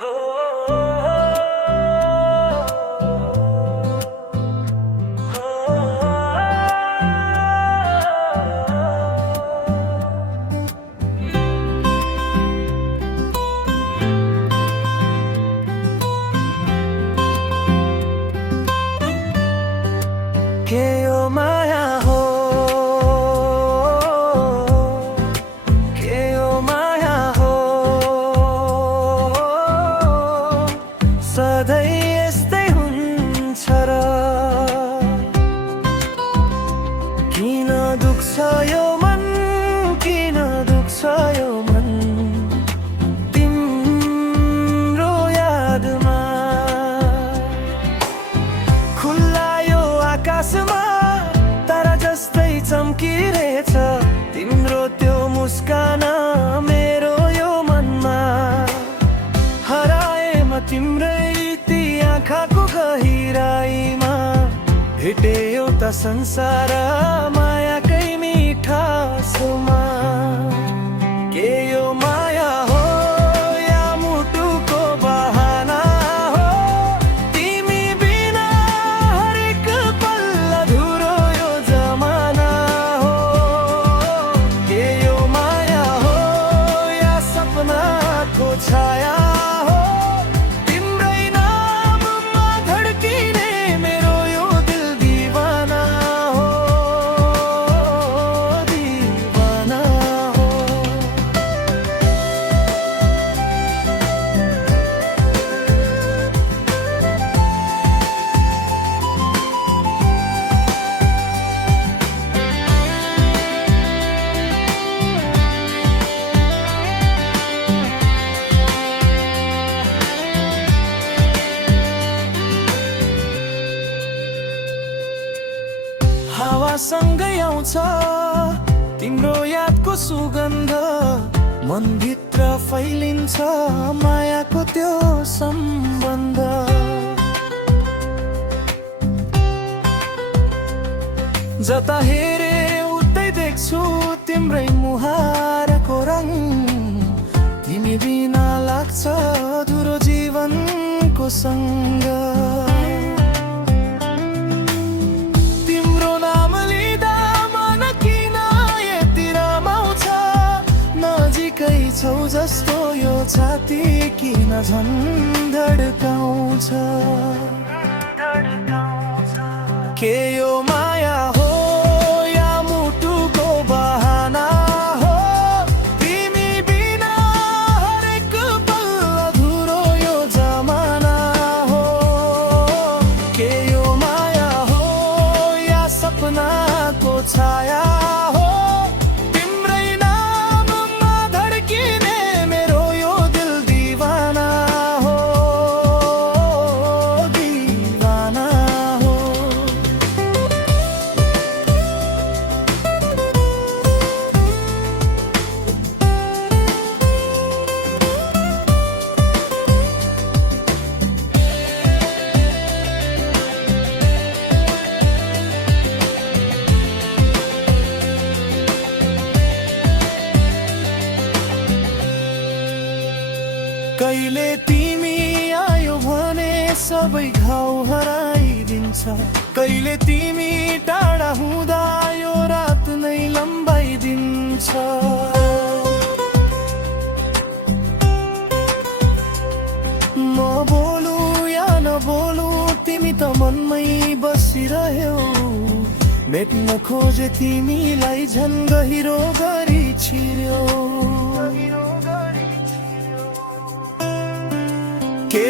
के यो माया हो, के यो माया हो, सधैँ यस्तै हुन्छ र किन दुख्छ यो मन, किन दुख्छ यो मन तिम्रो यादमा। खुल्ला यो आकाशमा तारा जस्तै चम्किरहेछ तिम्रो त्यो मुस्कान मेरो यो मनमा। हराए म तिम्रै ती आँखाको गहिराईमा, भेटे एउटा संसार मायाकै मिठासमा। के यो माया हो या मुटुको बहाना हो, तिमी बिना हरेक पल अधुरो यो जमाना हो। के यो माया हो या सपनाको छाया हो, तिम्रै नाममा धड्किने मेरो यो दिल दिवाना हो, दिवाना हो। हावासँगै आउँछ तिम्रो यादको सुगन्ध, मनभित्र फैलिन्छ मायाको त्यो सम्बन्ध। जता हेरे उतै देख्छु तिम्रै मुहारको रङ, तिमी बिना लाग्छ अधुरो जीवनको सँग। तिम्रो नाम लिँदा मन किन यति रमाउँछ, नजिकै छौ जस्तो यो छाती किन झन् धड्काउँछ। के यो माया हो या मुटुको बहाना हो, तिमी बिना हरेक पल अधुरो यो जमाना हो। के यो माया हो या सपनाको छाया हो, तिम्रै नाममा धड्किने मेरो यो दिल दिवाना हो, दिवाना हो। कहिले तिमी आयो भने सबै घाउ हराइदिन्छ, कहिले तिमी टाढा हुँदा यो रात नै लम्बाइदिन्छ। म बोलु या नबोलु तिमी त मनमै बसिरह्यौ, मेट्न खोजे तिमीलाई झन् गहिरो गरी छिर्यो। के